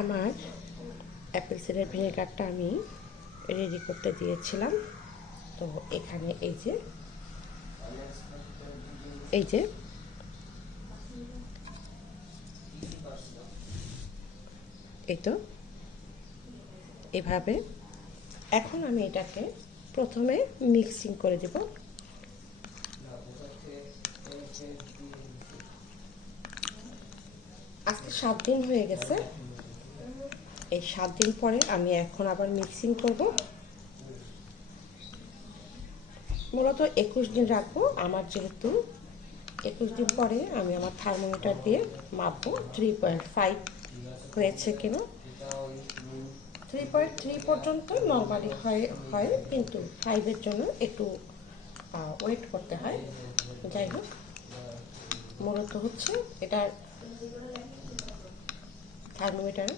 আমার Apple cedar ভিনেগারটা আমি ready করতে দিয়েছিলাম। তো এখানে এই যে এই যে এই তো এভাবে এখন আমি এটাকে প্রথমে মিক্সিং করে দেব। আজকে 7 দিন হয়ে গেছে। এই 7 দিন পরে আমি এখন আবার মিক্সিং করব। মূলত 21 দিন রাখবো। আমার যেহেতু 21 দিন পরে আমি আমার থার্মোমিটার দিয়ে মাপবো 3.5 হয়েছে কিনা। 3.3 পর্যন্ত নর্মালি হয়, কিন্তু 5-এর জন্য একটু ওয়েট করতে হয়। যাই হোক, মূলত হচ্ছে এটার থার্মোমিটার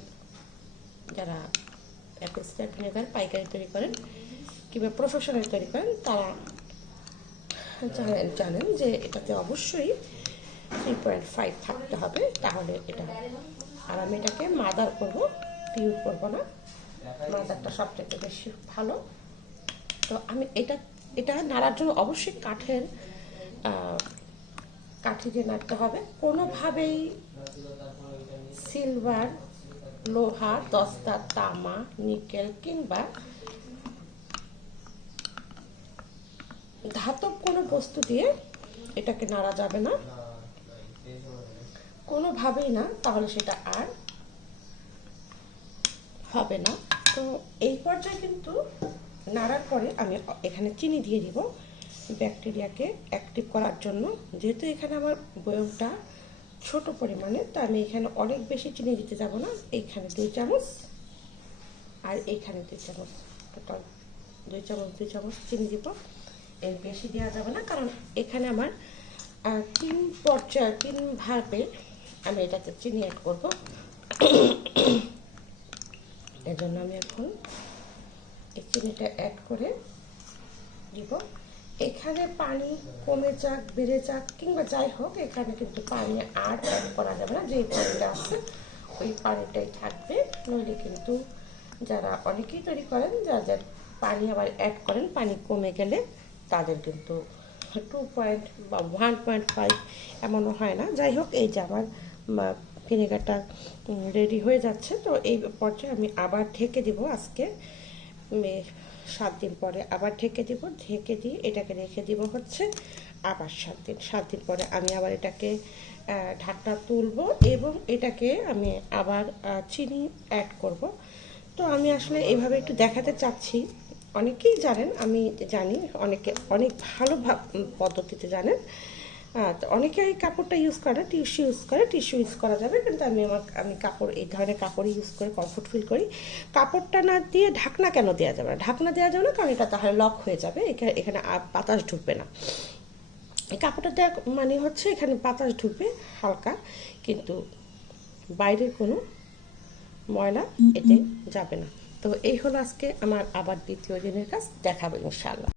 যারা অ্যাপেল সিডার ভিনেগার পাইকারি তৈরি করেন কিংবা প্রফেশনাল তৈরি করেন তারা জানেন যে এটাতে অবশ্যই 3.5 থাকতে হবে, তাহলে এটা। আর আমি এটাকে মাদার করবো, পিউর করবো না। মাদারটা সবথেকে বেশি ভালো। তো আমি এটা নাড়ার জন্য অবশ্যই কাঠি দিয়ে নাড়তে হবে। কোনোভাবেই সিলভার, লোহা, দস্তা, তামা, নিকেল কিংবা ধাতব কোনো বস্তু দিয়ে এটাকে নাড়া যাবে না, কোনোভাবেই না, তাহলে সেটা আর হবে না। তো এই পর্যায়ে কিন্তু নাড়ার পরে আমি এখানে চিনি দিয়ে দিব ব্যাকটেরিয়াকে অ্যাক্টিভ করার জন্য। যেহেতু এখানে আমার বয়মটা ছোট পরিমাণে, তো আমি এখানে অনেক বেশি চিনি দিতে যাব না। এইখানে 2 চামচ আর এইখানে 2 চামচ, টোটাল 2 চামচ চিনি দিব। এর বেশি দেওয়া যাবে না, কারণ এখানে আমার 3 ভাবে আমি এটাতে চিনি অ্যাড করবো। এর জন্য আমি এখন এই চিনিটা অ্যাড করে দিব। এখানে পানি কমে যাক, বেড়ে যাক কিংবা যাই হোক, এখানে কিন্তু পানি আর অ্যাড করা যাবে না। যেই পানিটা আছে ওই পানিটাই থাকবে। নইলে কিন্তু যারা অনেকেই তৈরি করেন, যারা পানি আবার অ্যাড করেন, পানি কমে গেলে তাদের কিন্তু 2 বা 1.5 এমনও হয় না। যাই হোক, এই যে আমার ভিনেগারটা রেডি হয়ে যাচ্ছে। তো এই পর্যায়ে আমি আবার ঢেকে দিব। আজকে 7 দিন পরে আবার ঢেকে দিব। ঢেকে দিয়ে এটাকে রেখে দিব হচ্ছে আবার 7 দিন পরে আমি আবার এটাকে ঢাকনা তুলব এবং এটাকে আমি আবার চিনি অ্যাড করব। তো আমি আসলে এইভাবে একটু দেখাতে চাচ্ছি। অনেকেই জানেন, আমি জানি অনেকে অনেক ভালো পদ্ধতিতে জানেন। তো অনেকে এই কাপড়টা ইউজ করে, টিস্যু ইউজ করা যাবে, কিন্তু আমি কাপড়, এই ধরনের কাপড় ইউজ করে কমফোর্ট ফিল করি। কাপড়টা না দিয়ে ঢাকনা কেন দেওয়া যাবে না? ঢাকনা দেওয়া যাবে না, কারণ এটা তাহলে লক হয়ে যাবে, এখানে বাতাস ঢুকবে না। এই কাপড়টা দেওয়া মানে হচ্ছে এখানে বাতাস ঢুকবে হালকা, কিন্তু বাইরের কোনো ময়লা এতে যাবে না। তো এই হলো আজকে আমার আবার দ্বিতীয় দিনের কাজ। দেখাবো ইনশাআল্লাহ।